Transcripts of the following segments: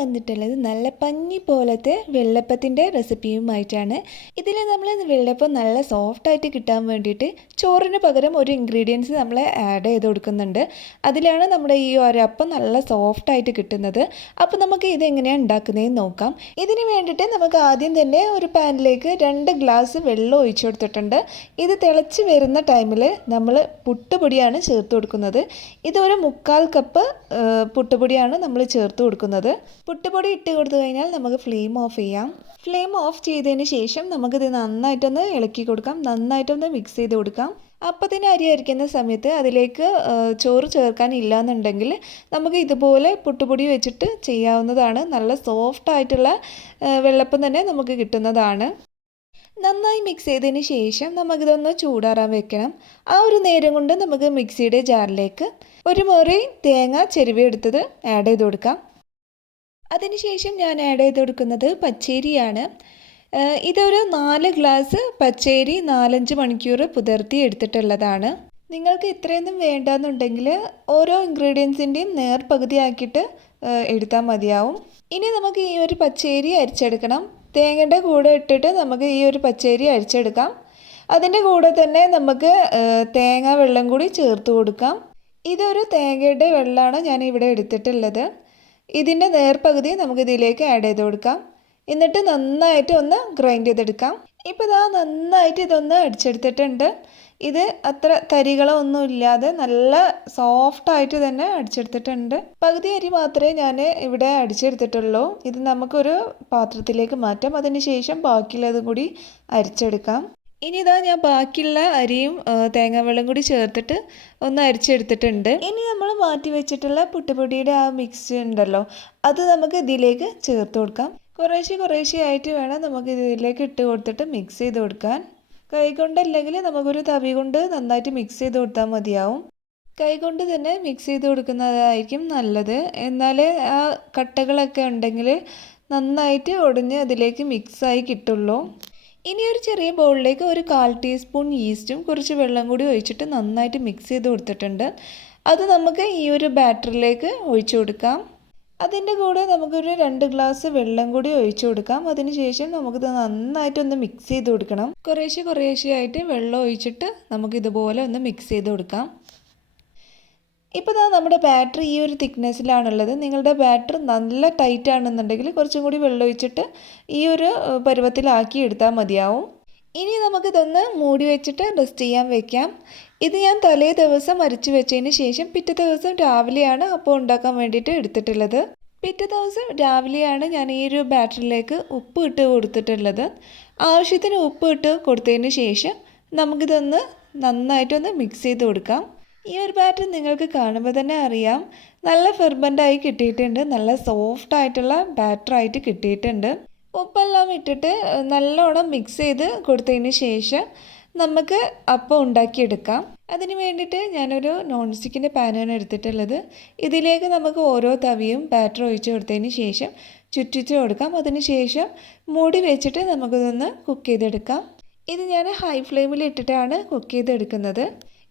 വന്നിട്ടുള്ളത് നല്ല പഞ്ഞി പോലത്തെ വെള്ളപ്പത്തിൻ്റെ റെസിപ്പിയുമായിട്ടാണ്. ഇതിൽ നമ്മൾ വെള്ളപ്പം നല്ല സോഫ്റ്റായിട്ട് കിട്ടാൻ വേണ്ടിയിട്ട് ചോറിന് പകരം ഒരു ഇൻഗ്രീഡിയൻസ് നമ്മൾ ആഡ് ചെയ്ത് കൊടുക്കുന്നുണ്ട്. അതിലാണ് നമ്മുടെ ഈ ഒരപ്പം നല്ല സോഫ്റ്റായിട്ട് കിട്ടുന്നത്. അപ്പോൾ നമുക്ക് ഇതെങ്ങനെയാണ് ഉണ്ടാക്കുന്നതെന്ന് നോക്കാം. ഇതിന് വേണ്ടിയിട്ട് നമുക്ക് ആദ്യം തന്നെ ഒരു പാനിലേക്ക് 2 ഗ്ലാസ് വെള്ളം ഒഴിച്ചു കൊടുത്തിട്ടുണ്ട്. ഇത് തിളച്ച് വരുന്ന ടൈമിൽ നമ്മൾ പുട്ടുപൊടിയാണ് ചേർത്ത് കൊടുക്കുന്നത്. ഇതൊരു 1/4 കപ്പ് പുട്ടുപൊടിയാണ് നമ്മൾ ചേർത്ത് കൊടുക്കുന്നത്. പുട്ടുപൊടി ഇട്ട് കൊടുത്തു കഴിഞ്ഞാൽ നമുക്ക് ഫ്ലെയിം ഓഫ് ചെയ്യാം. ഫ്ലെയിം ഓഫ് ചെയ്തതിന് ശേഷം നമുക്കിത് നന്നായിട്ടൊന്ന് ഇളക്കി കൊടുക്കാം, നന്നായിട്ടൊന്ന് മിക്സ് ചെയ്ത് കൊടുക്കാം. അപ്പത്തിന് അരി അരിക്കുന്ന സമയത്ത് അതിലേക്ക് ചോറ് ചേർക്കാനില്ല എന്നുണ്ടെങ്കിൽ നമുക്ക് ഇതുപോലെ പുട്ടുപൊടി വെച്ചിട്ട് ചെയ്യാവുന്നതാണ്. നല്ല സോഫ്റ്റ് ആയിട്ടുള്ള വെള്ളപ്പം തന്നെ നമുക്ക് കിട്ടുന്നതാണ്. നന്നായി മിക്സ് ചെയ്തതിന് ശേഷം നമുക്കിതൊന്ന് ചൂടാറാൻ വെക്കണം. ആ ഒരു നേരം കൊണ്ട് നമുക്ക് മിക്സിയുടെ ജാറിലേക്ക് ഒരു മുറി തേങ്ങ ചെരുവിയെടുത്തത് ആഡ് ചെയ്ത് കൊടുക്കാം. അതിനുശേഷം ഞാൻ ആഡ് ചെയ്ത് കൊടുക്കുന്നത് പച്ചരിയാണ്. ഇതൊരു 4 ഗ്ലാസ് പച്ചരി 4-5 മണിക്കൂർ കുതിർത്തി എടുത്തിട്ടുള്ളതാണ്. നിങ്ങൾക്ക് ഇത്രയൊന്നും വേണ്ടാന്നുണ്ടെങ്കിൽ ഓരോ ഇൻഗ്രീഡിയൻസിൻ്റെയും നേർപകുതിയാക്കിയിട്ട് എടുത്താൽ മതിയാവും. ഇനി നമുക്ക് ഈ ഒരു പച്ചരി അരിച്ചെടുക്കണം. തേങ്ങയുടെ കൂടെ ഇട്ടിട്ട് നമുക്ക് ഈ ഒരു പച്ചരി അരിച്ചെടുക്കാം. അതിൻ്റെ കൂടെ തന്നെ നമുക്ക് തേങ്ങ വെള്ളം കൂടി ചേർത്ത് കൊടുക്കാം. ഇതൊരു തേങ്ങയുടെ വെള്ളമാണ് ഞാൻ ഇവിടെ എടുത്തിട്ടുള്ളത്. ഇതിൻ്റെ നേർപകുതി നമുക്കിതിലേക്ക് ആഡ് ചെയ്ത് കൊടുക്കാം. എന്നിട്ട് നന്നായിട്ട് ഒന്ന് ഗ്രൈൻഡ് ചെയ്തെടുക്കാം. ഇപ്പോൾ ഇതാ നന്നായിട്ട് ഇതൊന്ന് അടിച്ചെടുത്തിട്ടുണ്ട്. ഇത് അത്ര തരികളൊന്നും ഇല്ലാതെ നല്ല സോഫ്റ്റായിട്ട് തന്നെ അടിച്ചെടുത്തിട്ടുണ്ട്. പകുതി അരി മാത്രമേ ഞാൻ ഇവിടെ അടിച്ചെടുത്തിട്ടുള്ളൂ. ഇത് നമുക്കൊരു പാത്രത്തിലേക്ക് മാറ്റാം. അതിന് ശേഷം ബാക്കിയുള്ളതും കൂടി അരിച്ചെടുക്കാം. ഇനി ഇതാ ഞാൻ ബാക്കിയുള്ള അരിയും തേങ്ങാവെള്ളം കൂടി ചേർത്തിട്ട് ഒന്ന് അരിച്ചെടുത്തിട്ടുണ്ട്. ഇനി നമ്മൾ മാറ്റി വെച്ചിട്ടുള്ള പുട്ടുപൊടിയുടെ ആ മിക്സ് ഉണ്ടല്ലോ, അത് നമുക്ക് ഇതിലേക്ക് ചേർത്ത് കൊടുക്കാം. കുറേശ്ശെ ആയിട്ട് വേണം നമുക്ക് ഇതിലേക്ക് ഇട്ട് കൊടുത്തിട്ട് മിക്സ് ചെയ്ത് കൊടുക്കാൻ. കൈകൊണ്ടല്ലെങ്കിൽ നമുക്കൊരു തവി കൊണ്ട് നന്നായിട്ട് മിക്സ് ചെയ്ത് കൊടുത്താൽ മതിയാവും. കൈകൊണ്ട് തന്നെ മിക്സ് ചെയ്ത് കൊടുക്കുന്നതായിരിക്കും നല്ലത്. എന്നാലേ ആ കട്ടകളൊക്കെ ഉണ്ടെങ്കിൽ നന്നായിട്ട് ഒടിഞ്ഞ് അതിലേക്ക് മിക്സായി കിട്ടുള്ളൂ. ഇനി ഒരു ചെറിയ ബൗളിലേക്ക് ഒരു 1/4 ടീസ്പൂൺ ഈസ്റ്റും കുറച്ച് വെള്ളം കൂടി ഒഴിച്ചിട്ട് നന്നായിട്ട് മിക്സ് ചെയ്ത് കൊടുത്തിട്ടുണ്ട്. അത് നമുക്ക് ഈ ഒരു ബാറ്ററിലേക്ക് ഒഴിച്ചു കൊടുക്കാം. അതിൻ്റെ കൂടെ നമുക്കൊരു 2 ഗ്ലാസ് വെള്ളം കൂടി ഒഴിച്ചു കൊടുക്കാം. അതിനുശേഷം നമുക്കിത് നന്നായിട്ടൊന്ന് മിക്സ് ചെയ്ത് കൊടുക്കണം. കുറേശ്ശെ ആയിട്ട് വെള്ളം ഒഴിച്ചിട്ട് നമുക്കിതുപോലെ ഒന്ന് മിക്സ് ചെയ്ത് കൊടുക്കാം. ഇപ്പോൾ നമ്മുടെ ബാറ്റർ ഈ ഒരു തിക്നെസ്സിലാണുള്ളത്. നിങ്ങളുടെ ബാറ്റർ നല്ല ടൈറ്റ് ആണെന്നുണ്ടെങ്കിൽ കുറച്ചും കൂടി വെള്ളം ഒഴിച്ചിട്ട് ഈ ഒരു പരുവത്തിലാക്കി എടുത്താൽ മതിയാവും. ഇനി നമുക്കിതൊന്ന് മൂടി വെച്ചിട്ട് റെസ്റ്റ് ചെയ്യാൻ വെക്കാം. ഇത് ഞാൻ തലേ ദിവസം അരച്ച് വെച്ചതിന് ശേഷം പിറ്റേ ദിവസം രാവിലെയാണ് അപ്പോൾ ഉണ്ടാക്കാൻ വേണ്ടിയിട്ട് എടുത്തിട്ടുള്ളത്. പിറ്റേ ദിവസം രാവിലെയാണ് ഞാൻ ഈ ഒരു ബാറ്ററിലേക്ക് ഉപ്പ് ഇട്ട് കൊടുത്തിട്ടുള്ളത്. ആവശ്യത്തിന് ഉപ്പ് ഇട്ട് കൊടുത്തതിന് ശേഷം നമുക്കിതൊന്ന് നന്നായിട്ടൊന്ന് മിക്സ് ചെയ്ത് കൊടുക്കാം. ഈ ഒരു ബാറ്റർ നിങ്ങൾക്ക് കാണുമ്പോൾ തന്നെ അറിയാം നല്ല ഫെർമെൻ്റായി കിട്ടിയിട്ടുണ്ട്. നല്ല സോഫ്റ്റ് ആയിട്ടുള്ള ബാറ്ററായിട്ട് കിട്ടിയിട്ടുണ്ട്. ഉപ്പെല്ലാം ഇട്ടിട്ട് നല്ലോണം മിക്സ് ചെയ്ത് കൊടുത്തതിന് ശേഷം നമുക്ക് അപ്പം ഉണ്ടാക്കിയെടുക്കാം. അതിന് വേണ്ടിയിട്ട് ഞാനൊരു നോൺ സ്റ്റിക്കിൻ്റെ പാനാണ് എടുത്തിട്ടുള്ളത്. ഇതിലേക്ക് നമുക്ക് ഓരോ തവിയും ബാറ്റർ ഒഴിച്ച് കൊടുത്തതിന് ശേഷം ചുറ്റിച്ച് കൊടുക്കാം. അതിന് ശേഷം മൂടി വെച്ചിട്ട് നമുക്കിതൊന്ന് കുക്ക് ചെയ്തെടുക്കാം. ഇത് ഞാൻ ഹൈ ഫ്ലെയിമിൽ ഇട്ടിട്ടാണ് കുക്ക് ചെയ്തെടുക്കുന്നത്.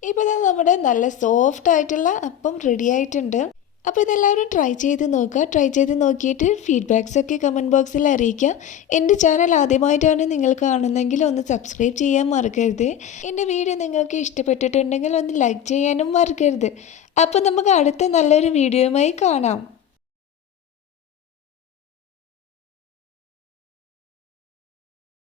ഇപ്പോൾ നമ്മുടെ നല്ല സോഫ്റ്റ് ആയിട്ടുള്ള അപ്പം റെഡി ആയിട്ടുണ്ട്. അപ്പോൾ ഇതെല്ലാവരും ട്രൈ ചെയ്ത് നോക്കുക. ട്രൈ ചെയ്ത് നോക്കിയിട്ട് ഫീഡ്ബാക്സൊക്കെ കമൻറ്റ് ബോക്സിൽ അറിയിക്കുക. എൻ്റെ ചാനൽ ആദ്യമായിട്ടാണ് നിങ്ങൾ കാണുന്നതെങ്കിൽ ഒന്ന് സബ്സ്ക്രൈബ് ചെയ്യാൻ മറക്കരുത്. എൻ്റെ വീഡിയോ നിങ്ങൾക്ക് ഇഷ്ടപ്പെട്ടിട്ടുണ്ടെങ്കിൽ ഒന്ന് ലൈക്ക് ചെയ്യാനും മറക്കരുത്. അപ്പോൾ നമുക്ക് അടുത്ത നല്ലൊരു വീഡിയോയുമായി കാണാം.